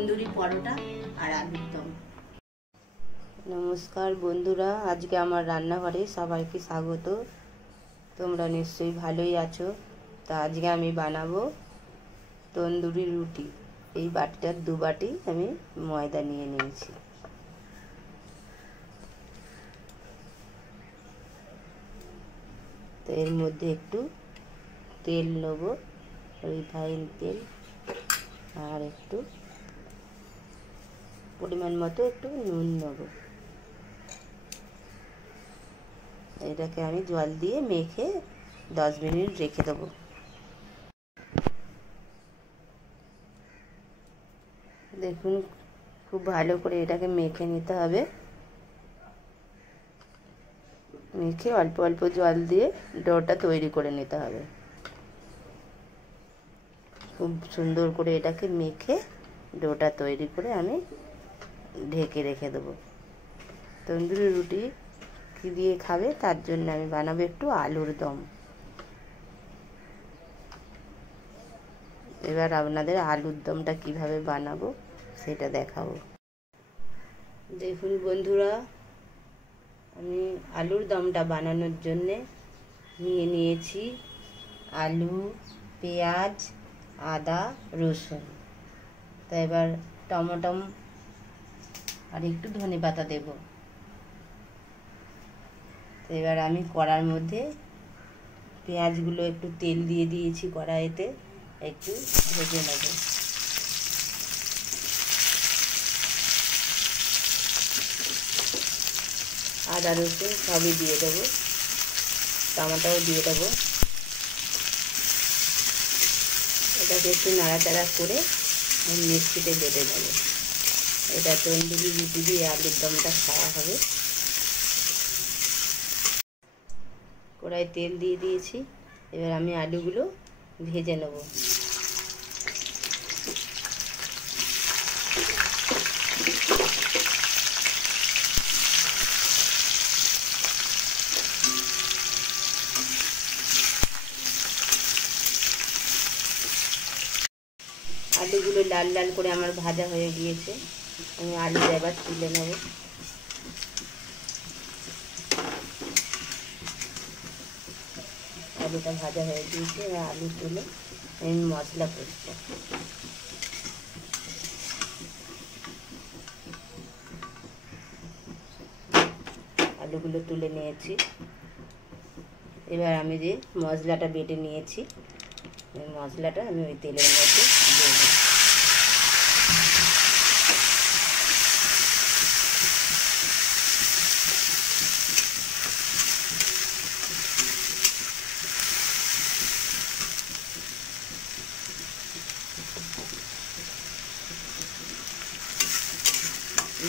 তন্দুরি পরোটা আর আলুর দম। নমস্কার বন্ধুরা, আজকে আমার রান্নাঘরে সবাইকে স্বাগত। তোমরা নিশ্চয়ই ভালোই আছো। তা আজকে আমি বানাবো তন্দুরি রুটি। এই বাটিটার 2 বাটি আমি ময়দা নিয়ে নিয়েছি। তো এর মধ্যে একটু তেল নেব, রিফাইন তেল, আর একটু পরিমাণ মতো একটু নুন নেব। এটাকে আমি জল দিয়ে মেখে 10 মিনিট রেখে দেবো। দেখুন, খুব ভালো করে এটাকে মেখে নিতে হবে। মেখে অল্প অল্প জল দিয়ে ডোটা তৈরি করে নিতে হবে। খুব সুন্দর করে এটাকে মেখে ডোটা তৈরি করে আমি ঢেকে রেখে দেবো। তন্দুরি রুটি কী দিয়ে খাবে তার জন্য আমি বানাবো একটু আলুর দম। এবার আপনাদের আলুর দমটা কিভাবে বানাবো সেটা দেখাবো। দেখুন বন্ধুরা, আমি আলুর দমটা বানানোর জন্যে নিয়ে নিয়েছি আলু, পেঁয়াজ, আদা, রসুন। তো এবার টমেটো আর একটু ধনেপাতা দেব। তো এবার আমি কড়ার মধ্যে পেঁয়াজগুলো একটু তেল দিয়ে দিয়েছি, কড়াইতে একটু ভেজে নেব। আদা রসুন সবই দিয়ে দেবো, টমেটোও দিয়ে দেবো। এটাকে একটু নাড়াচাড়া করে মিক্সিতে বেটে নেব। এটা তন্দুরি রুটি দিয়ে আলুর দমটা খাওয়া হবে। কড়াই তেল দিয়ে দিয়েছি, এবার আমি আলুগুলো ভেজে নেব। আলুগুলো লাল লাল করে আমার ভাজা হয়ে গিয়েছে। আমি আলুটা এবার তুলে নেব। আলুটা ভাজা হয়ে গিয়েছে, এবার আলু তুলে আমি মশলা করবো। আলুগুলো তুলে নিয়েছি। এবার আমি যে মশলাটা বেটে নিয়েছি, এই মশলাটা আমি ওই তেলের মধ্যে দিয়ে দেব।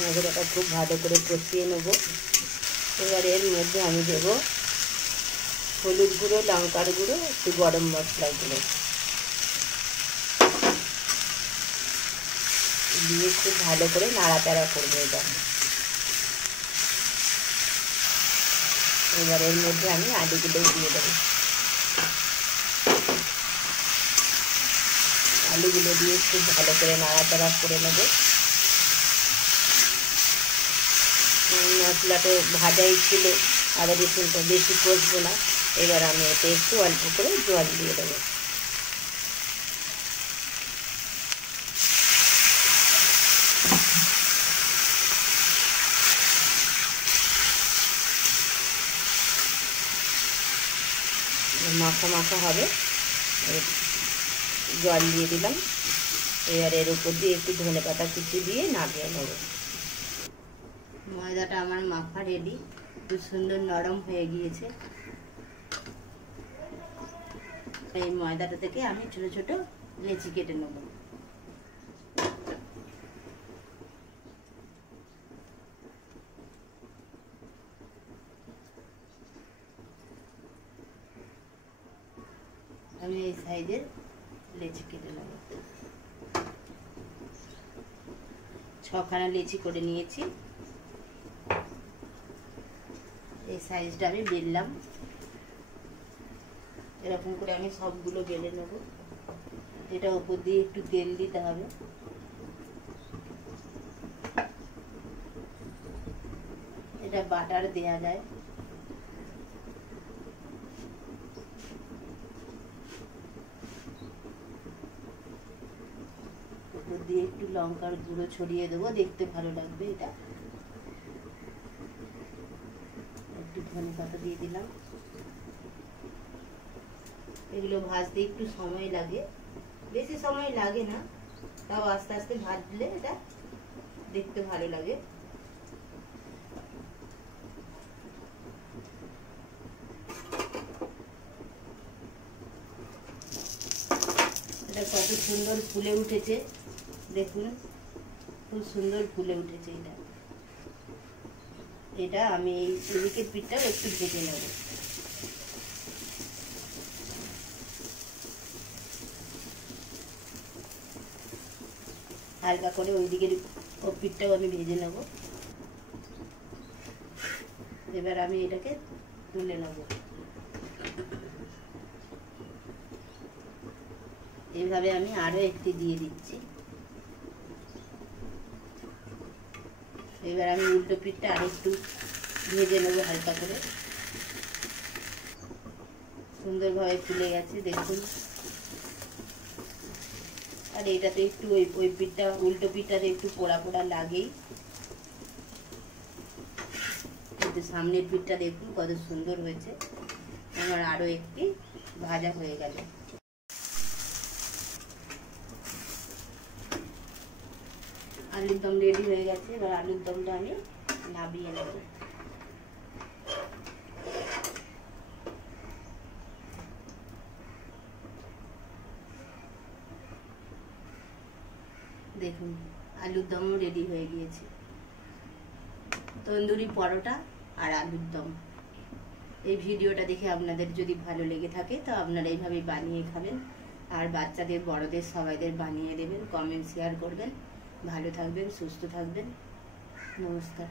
মশলাটা খুব ভালো করে কষিয়ে নেব। এবার এর মধ্যে আমি দেব হলুদ গুঁড়ো, লঙ্কার গুঁড়ো, একটু গরম মশলাগুলো দিয়ে খুব ভালো করে নাড়াচাড়া করবো। এবার এর মধ্যে আমি আলুগুলো দিয়ে দেবো। আলুগুলো দিয়ে খুব ভালো করে নাড়াচাড়া করে নেব। মশলাটা ভাজাই ছিল, আদা রসুনটা বেশি কষবো না। এবার আমি এতে একটু অল্প করে জল দিয়ে দেবো। মাখা মাখা হবে, জল দিয়ে দিলাম। এবার এর উপর দিয়ে একটু ধনেপাতা কুচি দিয়ে নামিয়ে নেব। ময়দাটা আমার মাখা রেডি, খুব সুন্দর নরম হয়ে গিয়েছে। এই ময়দাটা থেকে আমি ছোট ছোট লেচি কেটে নেব। আমি এই সাইজের লেচি কেটে নেব। 6খানা লেচি করে নিয়েছি। এই সাইজটা আমি বেললাম। এরকম করে আমি সবগুলো বেলে নেব। এটা উপর দিয়ে একটু তেল দিতে হবে। এটা বাটার দেয়া যায়। উপর দিয়ে একটু লঙ্কার গুঁড়ো ছড়িয়ে দেবো, দেখতে ভালো লাগবে। এটা একটু ধনে পাতা দিয়ে দিলাম। এগুলো ভাজতে একটু সময় লাগে, বেশি সময় লাগে না, তাও আস্তে আস্তে ভাজলে এটা দেখতে ভালো লাগে। এটা কত সুন্দর ফুলে উঠেছে, দেখুন খুব সুন্দর ফুলে উঠেছে। এটা আমি এই এদিকের পিঠটা একটু ভেজে নেব। হালকা করে ওই দিকের পিঠটাও আমি ভেজে নেব। এবার আমি এটাকে তুলে নেব। এইভাবে আমি আরো একটি দিয়ে দিচ্ছি। এবার আমি উল্টো পিঠটা আর একটু ভেজে নেব হালকা করে। সুন্দরভাবে ফুলে গেছে দেখুন। আর এটাতে একটু ওই পিঠটা, উল্টো পিঠটাতে একটু পোড়া পোড়া লাগেই, কিন্তু সামনের পিঠটা দেখুন কত সুন্দর হয়েছে। আমার আরো একটি ভাজা হয়ে গেল। আলুর দম রেডি হয়ে গেছে। এবার আলুর দমটা আমি নামিয়ে নেব। দেখুন আলুর দমও রেডি হয়ে গিয়েছে। তন্দুরি পরোটা আর আলুর দম। এই ভিডিওটা দেখে আপনাদের যদি ভালো লেগে থাকে তো আপনারা এইভাবে বানিয়ে খাবেন, আর বাচ্চাদের বড়দের সবাইদের বানিয়ে দেবেন। কমেন্ট শেয়ার করবেন। ভালো থাকবেন, সুস্থ থাকবেন। নমস্কার।